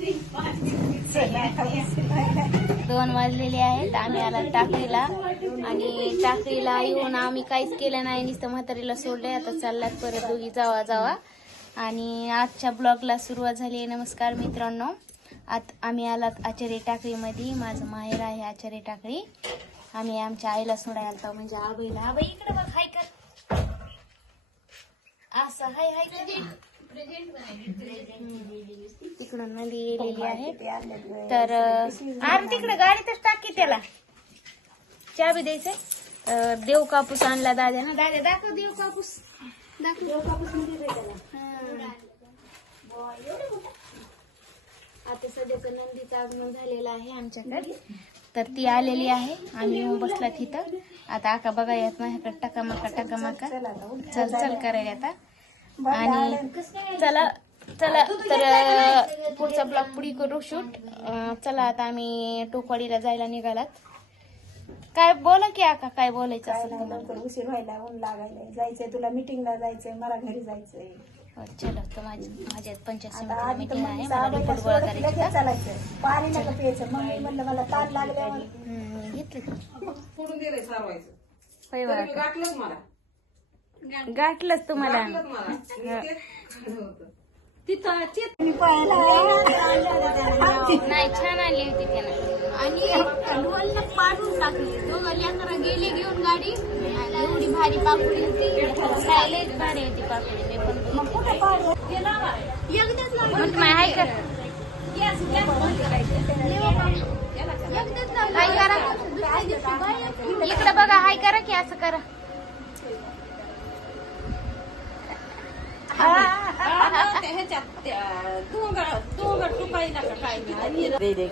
2 वाजलेले आहेत. आम्ही आला टाकळीला आणि टाकळीला येऊन आम्ही काहीच केलं नाही, नुसतं म्हातारीला सोडलंय. आता चाललात परत दोघी जावा. आणि आजच्या ब्लॉगला सुरुवात झाली आहे. नमस्कार मित्रांनो, आम्ही आलात आचार्य टाकळीमध्ये. माझं माहेर आहे आचार्य टाकळी. आम्ही आमच्या आईला सोडायला आलतो, म्हणजे आबाईला. आबाई इकडे बघ, हाय कर असं, हाय तिकडून नदी गेलेली आहे. तर अरे तिकडे गाडीतच टाकी, त्याला चाबी द्यायचंय. देव कापूस आणला दादा ना. दादा दाखव देव कापूस, आता सध्याचं नंदीचं आगमन झालेलं आहे आमच्याकडे. तर ती आलेली आहे. आम्ही येऊन बसला तिथं. आता आका बघा येत माझ्याकडे टकामका चल करायला आता. आणि चला तर पुढचा ब्लॉग पुढे करू शूट. चला आता आम्ही टोकवाडीला जायला निघालात. काय बोला की आका, काय बोलायचं असेल लवकर उशीर व्हायला, ऊन लागायला जायचंय. तुला मीटिंगला जायचंय, मला घरी जायचंय. चलो तर माझ्या 85 मिनिटाला मीटिंग आहे. मला रिपोर्ट गोळा करायची. चालायचं, पाणी नका प्यायचं. मग मी म्हणलं मला ताण लागल्यावर घेतलं सोडून दिलंय सारवायचं. होय तरी बा. मी गाठलंच मला. गाठलंच तुम्हाला. गाठलंच मला. नाही, छान आली होती त्यानं. आणि ढोलनं पाडून टाकली. दोघं लेकरं गेले घेऊन गाडी. आणि एवढी भारी पापडी होती, लयच भारी होती पापडी. मी पण मग तुम्ही हाय कर, हाय करा. इकडे बघा, हाय करा की असं करा.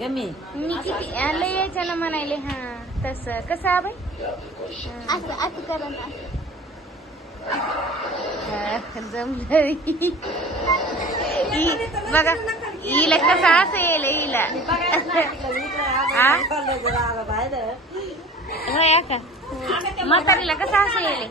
मी किती लय यायचं ना म्हणायले. हा तसं कसं आबाई, असं करा ना. जमलं बघा, हिला कसं असं येईल हिला. होय का, म्हातारीला कसं असं येईल.